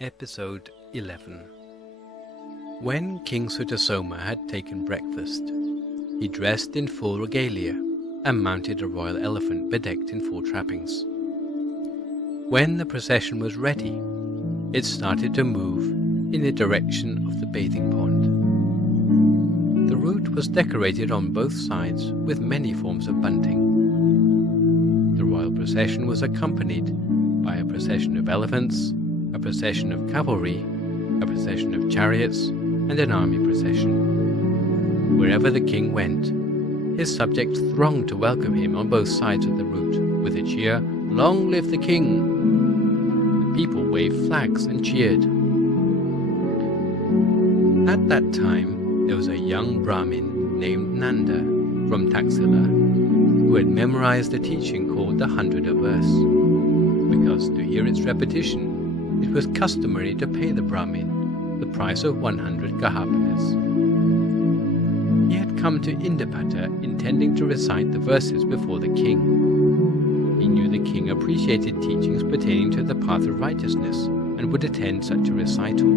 Episode 11. When King Sutasoma had taken breakfast, he dressed in full regalia and mounted a royal elephant bedecked in full trappings. When the procession was ready, it started to move in the direction of the bathing pond. The route was decorated on both sides with many forms of bunting. The royal procession was accompanied by a procession of elephants, a procession of cavalry, a procession of chariots, and an army procession. Wherever the king went, his subjects thronged to welcome him on both sides of the route with a cheer, "Long live the king!" The people waved flags and cheered. At that time, there was a young Brahmin named Nanda from Taxila who had memorized a teaching called the 100th verse, because to hear its repetition, it was customary to pay the Brahmin the price of 100 gahapanas. He had come to Indapata intending to recite the verses before the king. He knew the king appreciated teachings pertaining to the path of righteousness and would attend such a recital.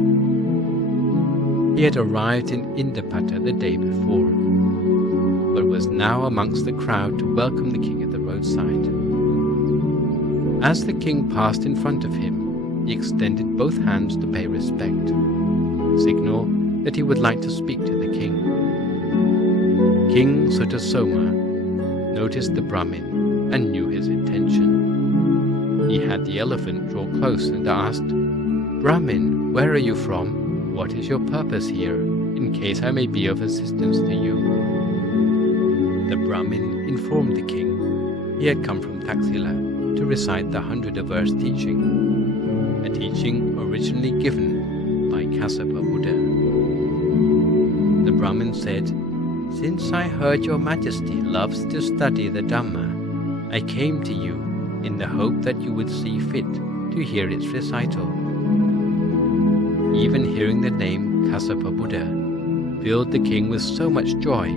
He had arrived in Indapata the day before, but was now amongst the crowd to welcome the king at the roadside. As the king passed in front of him, he extended both hands to pay respect, a signal that he would like to speak to the king. King Sutasoma noticed the Brahmin and knew his intention. He had the elephant draw close and asked, "Brahmin, where are you from? What is your purpose here, in case I may be of assistance to you?" The Brahmin informed the king he had come from Taxila to recite the 100th verse teaching, a teaching originally given by Kassapa Buddha. The Brahmin said, "Since I heard your majesty loves to study the Dhamma, I came to you in the hope that you would see fit to hear its recital." Even hearing the name Kassapa Buddha filled the king with so much joy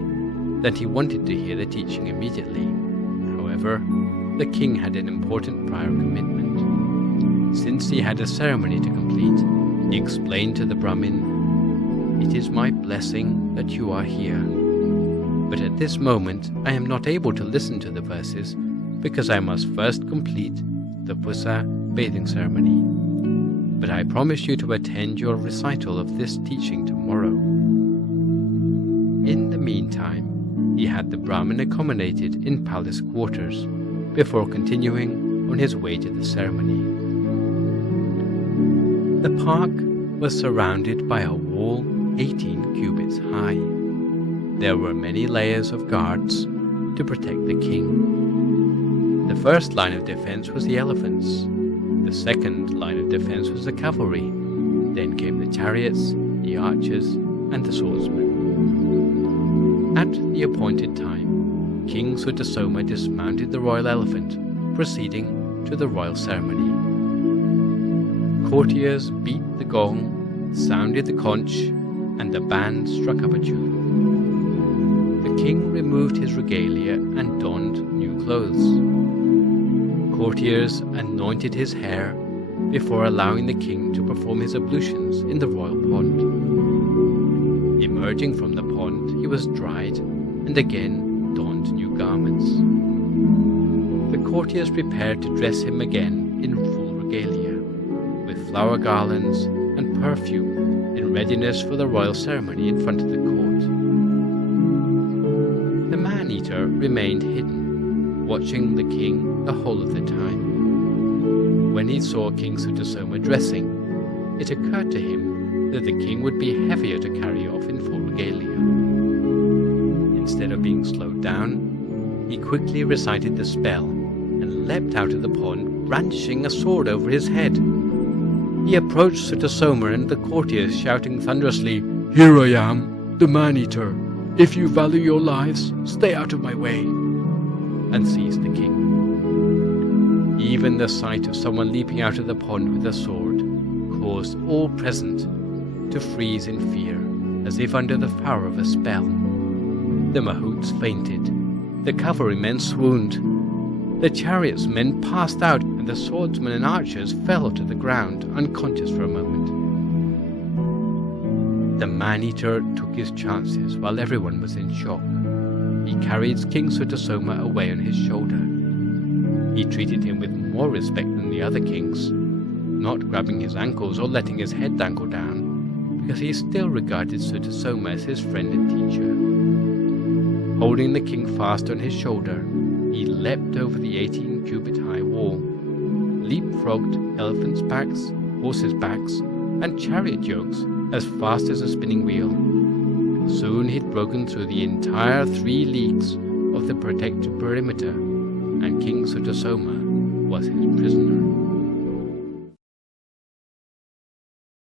that he wanted to hear the teaching immediately. However, the king had an important prior commitment. Since he had a ceremony to complete, he explained to the Brahmin, "It is my blessing that you are here. But at this moment I am not able to listen to the verses because I must first complete the Pusa bathing ceremony. But I promise you to attend your recital of this teaching tomorrow." In the meantime, he had the Brahmin accommodated in palace quarters before continuing on his way to the ceremony. The park was surrounded by a wall 18 cubits high. There were many layers of guards to protect the king. The first line of defense was the elephants. The second line of defense was the cavalry. Then came the chariots, the archers, and the swordsmen. At the appointed time, King Sutasoma dismounted the royal elephant, proceeding to the royal ceremony. Courtiers beat the gong, sounded the conch, and the band struck up a tune. The king removed his regalia and donned new clothes. Courtiers anointed his hair before allowing the king to perform his ablutions in the royal pond. Emerging from the pond, he was dried and again donned new garments. The courtiers prepared to dress him again in full regalia, with flower garlands and perfume in readiness for the royal ceremony in front of the court. The man-eater remained hidden, watching the king the whole of the time. When he saw King Sutasoma dressing, it occurred to him that the king would be heavier to carry off in full regalia. Instead of being slowed down, he quickly recited the spell and leapt out of the pond, brandishing a sword over his head. He approached Sutasoma and the courtiers, shouting thunderously, "Here I am, the man-eater. If you value your lives, stay out of my way," and seized the king. Even the sight of someone leaping out of the pond with a sword caused all present to freeze in fear, as if under the power of a spell. The mahouts fainted, the cavalrymen swooned, the chariotsmen passed out, and the swordsmen and archers fell to the ground, unconscious for a moment. The man-eater took his chances while everyone was in shock. He carried King Sutasoma away on his shoulder. He treated him with more respect than the other kings, not grabbing his ankles or letting his head dangle down, because he still regarded Sutasoma as his friend and teacher. Holding the king fast on his shoulder, he leapt over the 18-cubit-high wall, leapfrogged elephants' backs, horses' backs, and chariot yokes as fast as a spinning wheel. Soon he'd broken through the entire 3 leagues of the protected perimeter, and King Sutasoma was his prisoner.